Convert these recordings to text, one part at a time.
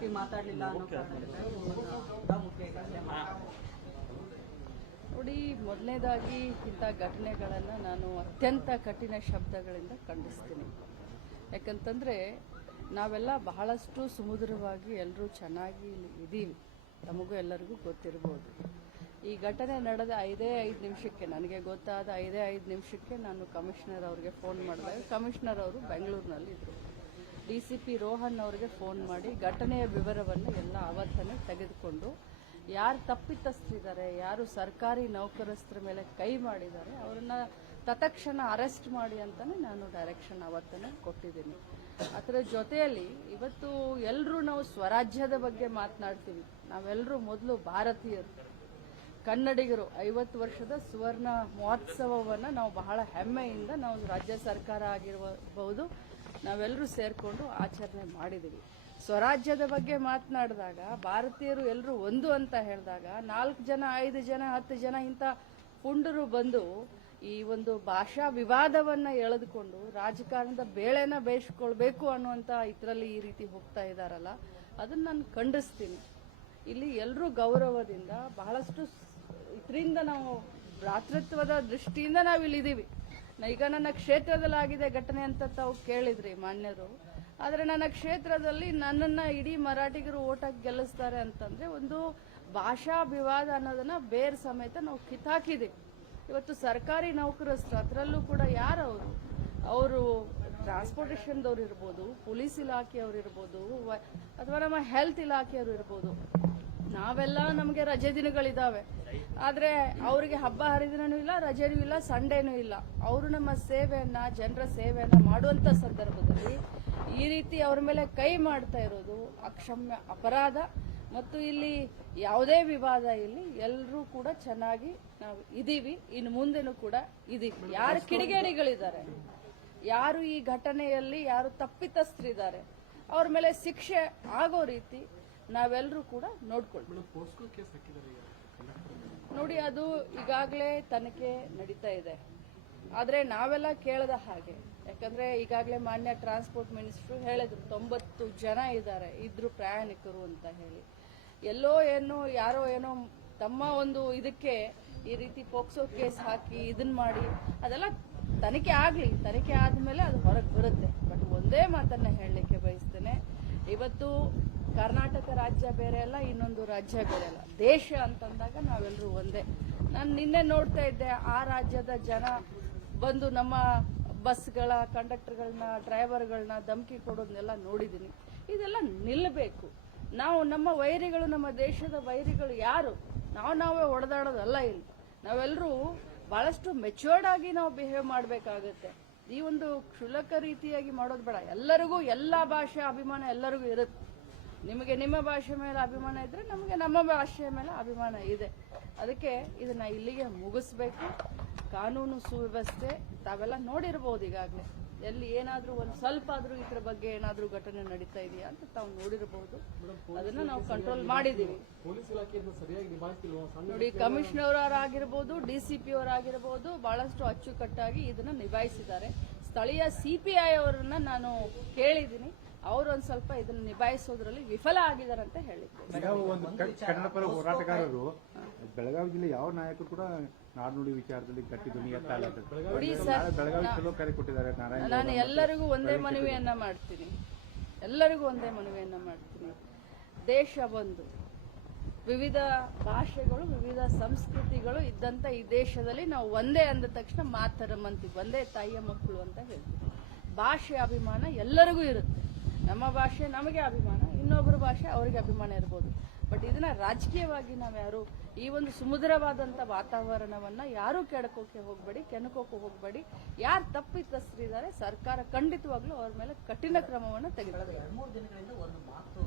ಜಾತಿ ಮಾತಾಡಲಿಲ್ಲ ನೋಡಿ ಮೊದಲನೇದಾಗಿ ಇಂಥ ಘಟನೆಗಳನ್ನು ನಾನು ಅತ್ಯಂತ ಕಠಿಣ ಶಬ್ದಗಳಿಂದ ಖಂಡಿಸ್ತೀನಿ ಯಾಕಂತಂದರೆ ನಾವೆಲ್ಲ ಬಹಳಷ್ಟು ಸುಮಧುರವಾಗಿ ಎಲ್ಲರೂ ಚೆನ್ನಾಗಿ ಇಲ್ಲಿ ಇದ್ದೀವಿ ನಮಗೂ ಎಲ್ಲರಿಗೂ ಗೊತ್ತಿರ್ಬೋದು ಈ ಘಟನೆ ನಡೆದ ಐದೇ ಐದು ನಿಮಿಷಕ್ಕೆ ನನಗೆ ಗೊತ್ತಾದ ಐದೇ ಐದು ನಿಮಿಷಕ್ಕೆ ನಾನು ಕಮಿಷನರ್ ಅವ್ರಿಗೆ ಫೋನ್ ಮಾಡಿದಾಗ ಕಮಿಷನರ್ ಅವರು ಬೆಂಗಳೂರಿನಲ್ಲಿ ಇದ್ದರು ಡಿ ಸಿ ಪಿ ರೋಹನ್ ಅವರಿಗೆ ಫೋನ್ ಮಾಡಿ ಘಟನೆಯ ವಿವರವನ್ನು ಎಲ್ಲ ಆವತ್ತನೇ ತೆಗೆದುಕೊಂಡು ಯಾರು ತಪ್ಪಿತಸ್ಥರಿದ್ದಾರೆ ಯಾರು ಸರ್ಕಾರಿ ನೌಕರಸ್ಥರ ಮೇಲೆ ಕೈ ಮಾಡಿದ್ದಾರೆ ಅವರನ್ನು ತತ್ಕ್ಷಣ ಅರೆಸ್ಟ್ ಮಾಡಿ ಅಂತಲೇ ನಾನು ಡೈರೆಕ್ಷನ್ ಆವರ್ತನೆ ಕೊಟ್ಟಿದ್ದೀನಿ ಅದರ ಜೊತೆಯಲ್ಲಿ ಇವತ್ತು ಎಲ್ಲರೂ ನಾವು ಸ್ವರಾಜ್ಯದ ಬಗ್ಗೆ ಮಾತನಾಡ್ತೀವಿ ನಾವೆಲ್ಲರೂ ಮೊದಲು ಭಾರತೀಯರು ಕನ್ನಡಿಗರು ಐವತ್ತು ವರ್ಷದ ಸುವರ್ಣ ಮಹೋತ್ಸವವನ್ನು ನಾವು ಬಹಳ ಹೆಮ್ಮೆಯಿಂದ ನಾವು ರಾಜ್ಯ ಸರ್ಕಾರ ಆಗಿರಬಹುದು ನಾವೆಲ್ಲರೂ ಸೇರಿಕೊಂಡು ಆಚರಣೆ ಮಾಡಿದ್ದೀವಿ ಸ್ವರಾಜ್ಯದ ಬಗ್ಗೆ ಮಾತನಾಡಿದಾಗ ಭಾರತೀಯರು ಎಲ್ಲರೂ ಒಂದು ಅಂತ ಹೇಳಿದಾಗ ನಾಲ್ಕು ಜನ ಐದು ಜನ ಹತ್ತು ಜನ ಇಂಥ ಪುಂಡರು ಬಂದು ಈ ಒಂದು ಭಾಷಾ ವಿವಾದವನ್ನು ಎಳೆದುಕೊಂಡು ರಾಜಕಾರಣದ ಬೇಳೆನ ಬೇಯಿಸ್ಕೊಳ್ಬೇಕು ಅನ್ನುವಂಥ ಇದರಲ್ಲಿ ಈ ರೀತಿ ಹೋಗ್ತಾ ಇದ್ದಾರಲ್ಲ ಅದನ್ನು ನಾನು ಖಂಡಿಸ್ತೀನಿ ಇಲ್ಲಿ ಎಲ್ಲರೂ ಗೌರವದಿಂದ ಬಹಳಷ್ಟು ಇದರಿಂದ ನಾವು ಭ್ರಾತೃತ್ವದ ದೃಷ್ಟಿಯಿಂದ ನಾವು ಇಲ್ಲಿದ್ದೀವಿ ಈಗ ನನ್ನ ಕ್ಷೇತ್ರದಲ್ಲಾಗಿದೆ ಘಟನೆ ಅಂತ ತಾವು ಕೇಳಿದ್ರಿ ಮಾನ್ಯರು ಆದರೆ ನನ್ನ ಕ್ಷೇತ್ರದಲ್ಲಿ ನನ್ನನ್ನು ಇಡೀ ಮರಾಠಿಗರು ಓಟಾಗಿ ಗೆಲ್ಲಿಸ್ತಾರೆ ಅಂತಂದರೆ ಒಂದು ಭಾಷಾ ವಿವಾದ ಅನ್ನೋದನ್ನು ಬೇರೆ ಸಮೇತ ನಾವು ಕಿತ್ತಾಕಿದ್ದೀವಿ ಇವತ್ತು ಸರ್ಕಾರಿ ನೌಕರಸ್ಥರು ಅದರಲ್ಲೂ ಕೂಡ ಯಾರು ಅವರು ಅವರು ಟ್ರಾನ್ಸ್ಪೋರ್ಟೇಷನ್ದವ್ರು ಇರ್ಬೋದು ಪೊಲೀಸ್ ಇಲಾಖೆಯವ್ರು ಇರ್ಬೋದು ಅಥವಾ ನಮ್ಮ ಹೆಲ್ತ್ ಇಲಾಖೆಯವರು ಇರ್ಬೋದು ನಾವೆಲ್ಲ ನಮಗೆ ರಜೆ ದಿನಗಳಿದ್ದಾವೆ ಆದರೆ ಅವರಿಗೆ ಹಬ್ಬ ಹರಿದಿನೂ ಇಲ್ಲ ರಜೆನೂ ಇಲ್ಲ ಸಂಡೇನೂ ಇಲ್ಲ ಅವರು ನಮ್ಮ ಸೇವೆಯನ್ನು ಜನರ ಸೇವೆಯನ್ನು ಮಾಡುವಂಥ ಸಂದರ್ಭದಲ್ಲಿ ಈ ರೀತಿ ಅವ್ರ ಮೇಲೆ ಕೈ ಮಾಡ್ತಾ ಇರೋದು ಅಕ್ಷಮ್ಯ ಅಪರಾಧ ಮತ್ತು ಇಲ್ಲಿ ಯಾವುದೇ ವಿವಾದ ಇಲ್ಲಿ ಎಲ್ಲರೂ ಕೂಡ ಚೆನ್ನಾಗಿ ನಾವು ಇದ್ದೀವಿ ಇನ್ನು ಮುಂದೆನೂ ಕೂಡ ಇದೀವಿ ಯಾರು ಕಿಡಿಗೇಡಿಗಳಿದ್ದಾರೆ ಯಾರು ಈ ಘಟನೆಯಲ್ಲಿ ಯಾರು ತಪ್ಪಿತಸ್ಥರಿದ್ದಾರೆ ಅವ್ರ ಮೇಲೆ ಶಿಕ್ಷೆ ಆಗೋ ರೀತಿ ನಾವೆಲ್ಲರೂ ಕೂಡ ನೋಡ್ಕೊಳ್ತೀವಿ ನೋಡಿ ಅದು ಈಗಾಗಲೇ ತನಿಖೆ ನಡೀತಾ ಇದೆ ಆದರೆ ನಾವೆಲ್ಲ ಕೇಳದ ಹಾಗೆ ಯಾಕಂದರೆ ಈಗಾಗಲೇ ಮಾನ್ಯ ಟ್ರಾನ್ಸ್ಪೋರ್ಟ್ ಮಿನಿಸ್ಟ್ರು ಹೇಳಿದ್ರು ತೊಂಬತ್ತು ಜನ ಇದ್ದಾರೆ ಇದ್ರು ಪ್ರಯಾಣಿಕರು ಅಂತ ಹೇಳಿ ಎಲ್ಲೋ ಏನೋ ಯಾರೋ ಏನೋ ತಮ್ಮ ಒಂದು ಇದಕ್ಕೆ ಈ ರೀತಿ ಪೋಕ್ಸೋ ಕೇಸ್ ಹಾಕಿ ಇದನ್ನು ಮಾಡಿ ಅದೆಲ್ಲ ತನಿಖೆ ಆಗಲಿ ತನಿಖೆ ಆದಮೇಲೆ ಅದು ಹೊರಗೆ ಬರುತ್ತೆ ಬಟ್ ಒಂದೇ ಮಾತನ್ನು ಹೇಳಲಿಕ್ಕೆ ಬಯಸ್ತೇನೆ ಇವತ್ತು ಕರ್ನಾಟಕ ರಾಜ್ಯ ಬೇರೆ ಅಲ್ಲ ಇನ್ನೊಂದು ರಾಜ್ಯ ಬೇರೆ ಅಲ್ಲ ದೇಶ ಅಂತಂದಾಗ ನಾವೆಲ್ಲರೂ ಒಂದೇ ನಾನು ನಿನ್ನೆ ನೋಡ್ತಾ ಇದ್ದೆ ಆ ರಾಜ್ಯದ ಜನ ಬಂದು ನಮ್ಮ ಬಸ್ಗಳ ಕಂಡಕ್ಟರ್ಗಳನ್ನ ಡ್ರೈವರ್ಗಳನ್ನ ಧಮಕಿ ಕೊಡೋದನ್ನೆಲ್ಲ ನೋಡಿದ್ದೀನಿ ಇದೆಲ್ಲ ನಿಲ್ಲಬೇಕು ನಾವು ನಮ್ಮ ವೈರಿಗಳು ನಮ್ಮ ದೇಶದ ವೈರಿಗಳು ಯಾರು ನಾವು ನಾವೇ ಹೊಡೆದಾಡೋದಲ್ಲ ಇಲ್ಲಿ ನಾವೆಲ್ಲರೂ ಬಹಳಷ್ಟು ಮೆಚ್ಯೂರ್ಡ್ ಆಗಿ ನಾವು ಬಿಹೇವ್ ಮಾಡಬೇಕಾಗುತ್ತೆ ಈ ಒಂದು ಕ್ಷುಲಕ ರೀತಿಯಾಗಿ ಮಾಡೋದು ಬೇಡ ಎಲ್ಲರಿಗೂ ಎಲ್ಲ ಭಾಷೆ ಅಭಿಮಾನ ಎಲ್ಲರಿಗೂ ಇರುತ್ತೆ ನಿಮಗೆ ನಿಮ್ಮ ಭಾಷೆ ಮೇಲೆ ಅಭಿಮಾನ ಇದ್ರೆ ನಮಗೆ ನಮ್ಮ ಭಾಷೆಯ ಮೇಲೆ ಅಭಿಮಾನ ಇದೆ ಅದಕ್ಕೆ ಇದನ್ನ ಇಲ್ಲಿಗೆ ಮುಗಿಸ್ಬೇಕು ಕಾನೂನು ಸುವ್ಯವಸ್ಥೆ ತಾವೆಲ್ಲ ನೋಡಿರ್ಬೋದು ಈಗಾಗಲೇ ಎಲ್ಲಿ ಏನಾದರೂ ಒಂದು ಸ್ವಲ್ಪ ಆದರೂ ಇದ್ರ ಬಗ್ಗೆ ಏನಾದರೂ ಘಟನೆ ನಡೀತಾ ಇದೆಯಾ ಅಂತ ತಾವು ನೋಡಿರಬಹುದು ಅದನ್ನ ನಾವು ಕಂಟ್ರೋಲ್ ಮಾಡಿದ್ದೀವಿ ನೋಡಿ ಕಮಿಷನರ್ ಡಿ ಸಿ ಪಿ ಅವರಾಗಿರ್ಬೋದು ಬಹಳಷ್ಟು ಅಚ್ಚುಕಟ್ಟಾಗಿ ಇದನ್ನ ನಿಭಾಯಿಸಿದ್ದಾರೆ ಸ್ಥಳೀಯ ಸಿ ಪಿ ಐ ಅವರನ್ನ ನಾನು ಕೇಳಿದ್ದೀನಿ ಅವರು ಒಂದ್ ಸ್ವಲ್ಪ ಇದನ್ನ ನಿಭಾಯಿಸೋದ್ರಲ್ಲಿ ವಿಫಲ ಆಗಿದ್ದಾರೆ ಅಂತ ಹೇಳಿದ್ರು ಹೋರಾಟಗಾರರು ಬೆಳಗಾವಿ ಜಿಲ್ಲೆ ಯಾವ ನಾಯಕರು ಕೂಡ ನಾಡ್ನುಡಿ ವಿಚಾರದಲ್ಲಿ ಗಟ್ಟಿ ಧ್ವನಿ ಬೆಳಗಾವಿ ಚಲೋ ಕೊಟ್ಟಿದ್ದಾರೆ ನಾನು ಎಲ್ಲರಿಗೂ ಒಂದೇ ಮನವಿಯನ್ನ ಮಾಡ್ತೀನಿ ಎಲ್ಲರಿಗೂ ಒಂದೇ ಮನವಿಯನ್ನ ಮಾಡ್ತೀನಿ ದೇಶ ಬಂದು ವಿವಿಧ ಭಾಷೆಗಳು ವಿವಿಧ ಸಂಸ್ಕೃತಿಗಳು ಇದ್ದಂತ ಈ ದೇಶದಲ್ಲಿ ನಾವು ಒಂದೇ ಅಂದ ತಕ್ಷಣ ಮಾತರ ಮಂತೀವಿ ಒಂದೇ ತಾಯಿಯ ಮಕ್ಕಳು ಅಂತ ಹೇಳ್ತೀವಿ ಭಾಷೆ ಅಭಿಮಾನ ಎಲ್ಲರಿಗೂ ಇರುತ್ತೆ ನಮ್ಮ ಭಾಷೆ ನಮಗೆ ಅಭಿಮಾನ ಇನ್ನೊಬ್ಬರ ಭಾಷೆ ಅವರಿಗೆ ಅಭಿಮಾನ ಇರ್ಬೋದು ಬಟ್ ಇದನ್ನ ರಾಜಕೀಯವಾಗಿ ನಾವು ಯಾರು ಈ ಒಂದು ಸುಮಧುರವಾದಂಥ ವಾತಾವರಣವನ್ನು ಯಾರೂ ಕೆಡಕೋಕೆ ಹೋಗಬೇಡಿ ಕೆಣಕೋಕೆ ಹೋಗಬೇಡಿ ಯಾರು ತಪ್ಪಿತಸ್ತರಿದ್ದಾರೆ ಸರ್ಕಾರ ಖಂಡಿತವಾಗ್ಲೂ ಅವ್ರ ಮೇಲೆ ಕಠಿಣ ಕ್ರಮವನ್ನು ತೆಗೆದುಕೊಳ್ಳಬೇಕು ಮೂರು ದಿನಗಳಿಂದ ಒಂದು ಮಾತು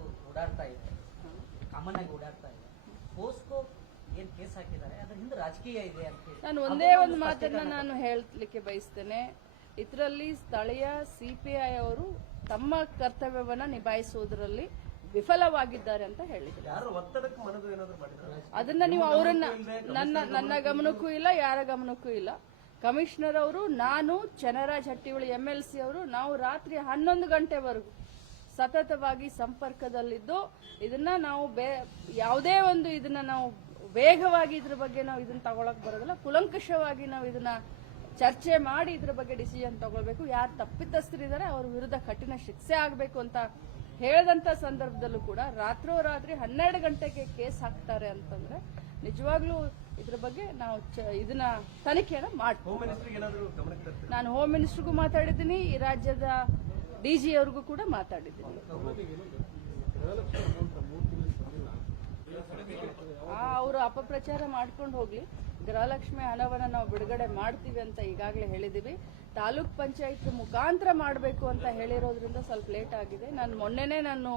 ಇದೆ ಕಾಮನ್ ಆಗಿ ಇದೆ ರಾಜಕೀಯ ಇದೆ ನಾನು ಒಂದೇ ಒಂದು ಮಾತನ್ನ ನಾನು ಹೇಳಲಿಕ್ಕೆ ಬಯಸ್ತೇನೆ ಇದರಲ್ಲಿ ಸ್ಥಳೀಯ ಸಿಪಿಐ ಅವರು ತಮ್ಮ ಕರ್ತವ್ಯವನ್ನ ನಿಭಾಯಿಸುವುದರಲ್ಲಿ ವಿಫಲವಾಗಿದ್ದಾರೆ ಅಂತ ಹೇಳಿದ್ರು ಅದನ್ನ ನೀವು ಅವರನ್ನ ನನ್ನ ನನ್ನ ಗಮನಕ್ಕೂ ಇಲ್ಲ ಯಾರ ಗಮನಕ್ಕೂ ಇಲ್ಲ ಕಮಿಷನರ್ ಅವರು ನಾನು Channaraj Hattiholi M L C ಅವರು ನಾವು ರಾತ್ರಿ ಹನ್ನೊಂದು ಗಂಟೆವರೆಗೂ ಸತತವಾಗಿ ಸಂಪರ್ಕದಲ್ಲಿದ್ದು ಇದನ್ನ ನಾವು ಬೇ ಯಾವುದೇ ಒಂದು ಇದನ್ನ ನಾವು ವೇಗವಾಗಿ ಇದ್ರ ಬಗ್ಗೆ ನಾವು ಇದನ್ನ ತಗೊಳಕ್ ಬರೋದಿಲ್ಲ ಕುಲಂಕಷವಾಗಿ ನಾವು ಇದನ್ನ ಚರ್ಚೆ ಮಾಡಿ ಇದ್ರ ಬಗ್ಗೆ ಡಿಸಿಷನ್ ತಗೊಳ್ಬೇಕು ಯಾರು ತಪ್ಪಿತಸ್ಥರಿದ್ದಾರೆ ಅವ್ರ ವಿರುದ್ಧ ಕಠಿಣ ಶಿಕ್ಷೆ ಆಗಬೇಕು ಅಂತ ಹೇಳದಂತ ಸಂದರ್ಭದಲ್ಲೂ ಕೂಡ ರಾತ್ರೋರಾತ್ರಿ ಹನ್ನೆರಡು ಗಂಟೆಗೆ ಕೇಸ್ ಹಾಕ್ತಾರೆ ಅಂತಂದ್ರೆ ನಿಜವಾಗ್ಲೂ ಇದ್ರ ಬಗ್ಗೆ ನಾವು ಇದನ್ನ ತನಿಖೆನ ಮಾಡ್ತೀವಿ ನಾನು ಹೋಮ್ ಮಿನಿಸ್ಟರ್ಗೂ ಮಾತಾಡಿದ್ದೀನಿ ಈ ರಾಜ್ಯದ ಡಿ ಜಿ ಅವ್ರಿಗೂ ಕೂಡ ಮಾತಾಡಿದ್ದೀನಿ ಅವರು ಅಪಪ್ರಚಾರ ಮಾಡ್ಕೊಂಡು ಹೋಗ್ಲಿ ಗೃಹಲಕ್ಷ್ಮಿ ಹಣವನ್ನು ನಾವು ಬಿಡುಗಡೆ ಮಾಡ್ತೀವಿ ಅಂತ ಈಗಾಗಲೇ ಹೇಳಿದ್ದೀವಿ ತಾಲೂಕ್ ಪಂಚಾಯತ್ ಮುಖಾಂತರ ಮಾಡಬೇಕು ಅಂತ ಹೇಳಿರೋದ್ರಿಂದ ಸ್ವಲ್ಪ ಲೇಟ್ ಆಗಿದೆ ನಾನು ಮೊನ್ನೆನೇ ನಾನು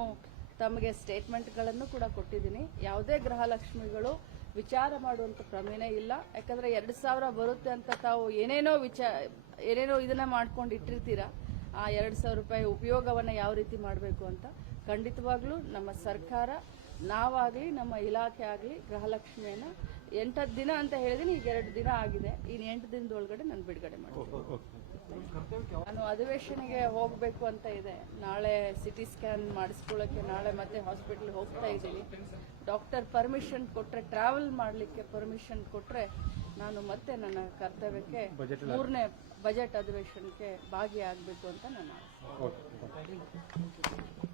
ತಮಗೆ ಸ್ಟೇಟ್ಮೆಂಟ್ಗಳನ್ನು ಕೂಡ ಕೊಟ್ಟಿದ್ದೀನಿ ಯಾವುದೇ ಗೃಹಲಕ್ಷ್ಮಿಗಳು ವಿಚಾರ ಮಾಡುವಂಥ ಕ್ರಮೇನೇ ಇಲ್ಲ ಯಾಕಂದರೆ ಎರಡು ಸಾವಿರ ಬರುತ್ತೆ ಅಂತ ತಾವು ಏನೇನೋ ವಿಚಾರ ಏನೇನೋ ಇದನ್ನ ಮಾಡ್ಕೊಂಡು ಇಟ್ಟಿರ್ತೀರಾ ಆ ಎರಡು ಸಾವಿರ ರೂಪಾಯಿ ಉಪಯೋಗವನ್ನು ಯಾವ ರೀತಿ ಮಾಡಬೇಕು ಅಂತ ಖಂಡಿತವಾಗ್ಲೂ ನಮ್ಮ ಸರ್ಕಾರ ನಾವಾಗಲಿ ನಮ್ಮ ಇಲಾಖೆ ಆಗಲಿ ಗೃಹಲಕ್ಷ್ಮಿಯನ್ನು ಎಂಟತ್ತು ದಿನ ಅಂತ ಹೇಳಿದೀನಿ ಈಗ ಎರಡು ದಿನ ಆಗಿದೆ ಇನ್ನು ಎಂಟು ದಿನದೊಳಗಡೆ ನಾನು ಬಿಡುಗಡೆ ಮಾಡ್ತೀನಿ ನಾನು ಅಧಿವೇಶನಿಗೆ ಹೋಗಬೇಕು ಅಂತ ಇದೆ ನಾಳೆ ಸಿಟಿ ಸ್ಕ್ಯಾನ್ ಮಾಡಿಸ್ಕೊಳ್ಳೋಕೆ ನಾಳೆ ಮತ್ತೆ ಹಾಸ್ಪಿಟಲ್ಗೆ ಹೋಗ್ತಾ ಇದ್ದೀನಿ ಡಾಕ್ಟರ್ ಪರ್ಮಿಷನ್ ಕೊಟ್ಟರೆ ಟ್ರಾವೆಲ್ ಮಾಡಲಿಕ್ಕೆ ಪರ್ಮಿಷನ್ ಕೊಟ್ಟರೆ ನಾನು ಮತ್ತೆ ನನ್ನ ಕರ್ತವ್ಯಕ್ಕೆ ಮೂರನೇ ಬಜೆಟ್ ಅಧಿವೇಶನಕ್ಕೆ ಭಾಗಿಯಾಗಬೇಕು ಅಂತ ನಾನು